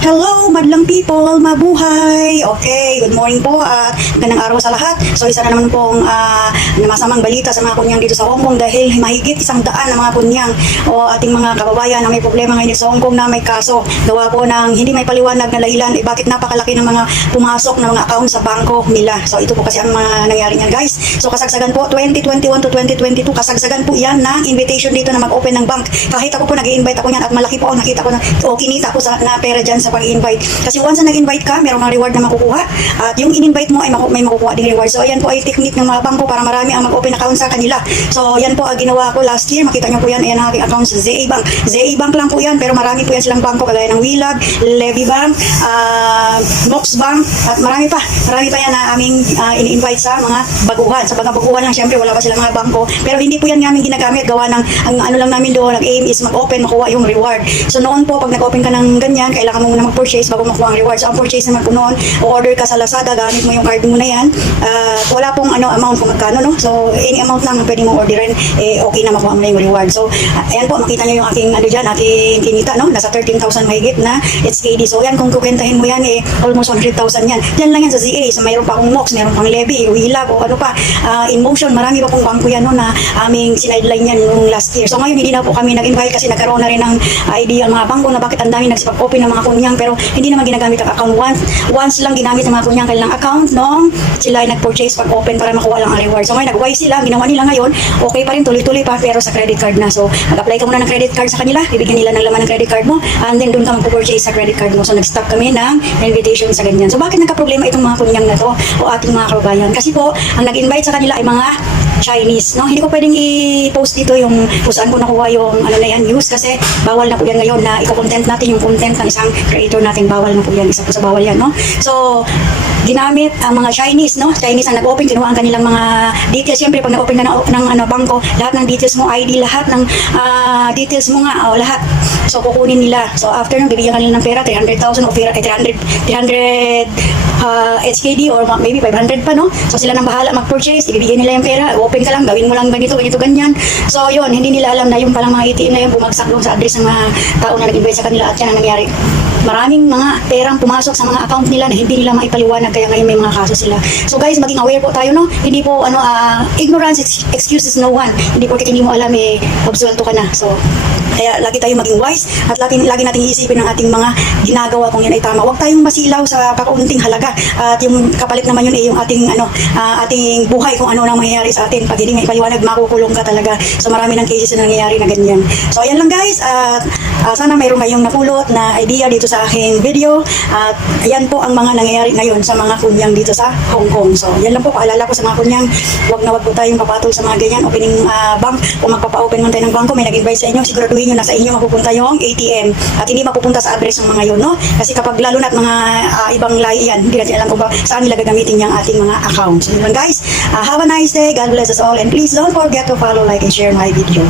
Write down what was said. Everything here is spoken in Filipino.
Hello, madlang people, mabuhay! Okay, good morning po at magandang araw sa lahat. So isa na naman pong uh, masamang balita sa mga kunyang dito sa Hong Kong dahil mahigit isang daan ng mga kunyang o ating mga kababayan na may problema ngayon sa Hong Kong na may kaso. Gawa po ng hindi may paliwanag na dahilan eh, bakit napakalaki ng mga pumasok na mga account sa bangko nila. So ito po kasi ang mga nangyari niyan guys. So kasagsagan po 2021 to 2022 kasagsagan po yan ng invitation dito na mag-open ng bank. Kahit ako po nag-i-invite ako niyan at malaki po ako nakita ko na o kinita ko sa na pera dyan sa pag-invite. Kasi once na nag-invite ka, merong mga reward na makukuha. At yung in-invite mo ay maku- may makukuha din reward. So ayan po ay technique ng mga bangko para marami ang mag-open account sa kanila. So yan po ang ginawa ko last year. Makita niyo po yan. Ayan ang aking account sa ZA Bank. ZA Bank lang po yan pero marami po yan silang bangko kagaya ng Willag, Levy Bank, uh, Mox Bank at marami pa. Marami pa yan na aming uh, in-invite sa mga baguhan. Sa mga baguhan lang syempre wala pa silang mga bangko. Pero hindi po yan namin ginagamit. Gawa ng ang ano lang namin doon, ang aim is mag-open, makuha yung reward. So noon po pag nag-open ka ng ganyan, kailangan mo muna mag-purchase bago makuha ang reward. So ang purchase naman po noon, order ka sa Lazada, gamit mo yung card mo na yan. Uh, wala pong ano amount kung magkano, no? So any amount lang ang pwede mong orderin, eh okay na makuha mo na yung reward. So uh, ayan po, makita nyo yung aking ano dyan, aking kinita, no? Nasa 13,000 mahigit na HKD. So yan, kung kukwentahin mo yan, eh almost 100,000 yan. Yan lang yan sa ZA. So mayroon pa akong MOX, mayroon pang Levy, Willag, o ano pa. Uh, in motion, marami pa pong bangko yan, no? Na aming sinideline yan nung last year. So ngayon, hindi na po kami nag-invite kasi nagkaroon na rin ng idea ang mga bangko na bakit ang dami nagsipag-open ng mga kunyang pero hindi naman ginagamit ang account once. Once lang ginamit ng mga kunyang kanilang account nung sila ay nag-purchase pag-open para makuha lang ang reward. So ngayon, nag-wise sila, ginawa nila ngayon, okay pa rin, tuloy-tuloy pa pero sa credit card na. So mag-apply ka muna ng credit card sa kanila, bibigyan nila ng laman ng credit card mo and then doon ka mag-purchase sa credit card mo. So nag-stop kami ng invitation sa ganyan. So bakit nagka-problema itong mga kunyang na to o ating mga kababayan? Kasi po, ang nag-invite sa kanila ay mga Chinese, no? Hindi ko pwedeng i-post dito yung kung saan ko nakuha yung ano na yan, news kasi bawal na po yan ngayon na i-content natin yung content ng isang creator natin, bawal na po yan, isa po sa bawal yan, no? So, ginamit ang mga Chinese, no? Chinese ang nag-open, kinuha ang kanilang mga details. Siyempre, pag nag-open ka ng, ng ano, bangko, lahat ng details mo, ID, lahat ng ah, details mo nga, oh, lahat. So, kukunin nila. So, after nung bibigyan kanila ng pera, 300,000 o pera, eh, 300, 300 uh, HKD or ma- maybe 500 pa, no? So, sila nang bahala mag-purchase, ibibigyan nila yung pera, open ka lang, gawin mo lang ganito, ganito, ganyan. So, yun, hindi nila alam na yung palang mga ATM na yun, bumagsak doon sa address ng mga tao na nag-invite sa kanila at yan ang nangyari. Maraming mga perang pumasok sa mga account nila na hindi nila maipaliwanag kaya ngayon may mga kaso sila. So guys, maging aware po tayo, no? Hindi po, ano, ah, ignorance ex- excuses no one. Hindi porket hindi mo alam, eh, obsuelto ka na. So, kaya lagi tayong maging wise at lagi, lagi nating iisipin ang ating mga ginagawa kung yan ay tama. Huwag tayong masilaw sa kakaunting halaga at yung kapalit naman yun eh yung ating ano ah, ating buhay kung ano nang mangyayari sa atin. Pag hindi may paliwanag, makukulong ka talaga. So marami ng cases na nangyayari na ganyan. So ayan lang guys at ah, sana mayroon kayong napulot na idea dito sa aking video at ayan po ang mga nangyayari ngayon sa mga kunyang dito sa Hong Kong. So yan lang po paalala ko sa mga kunyang huwag na huwag po tayong papatol sa mga ganyan. Opening ah, bank kung magpapa-open man tayo ng bangko may nag-invite sa inyo siguraduhin nyo na sa inyo mapupunta yung ATM at hindi mapupunta sa address ng mga yun no? Kasi kapag lalo na at mga ah, ibang lahi yan hindi natin alam kung ba, saan nila gagamitin yung ating mga accounts so yun lang guys. Ah, have a nice day. God bless us all. And please don't forget to follow like and share my video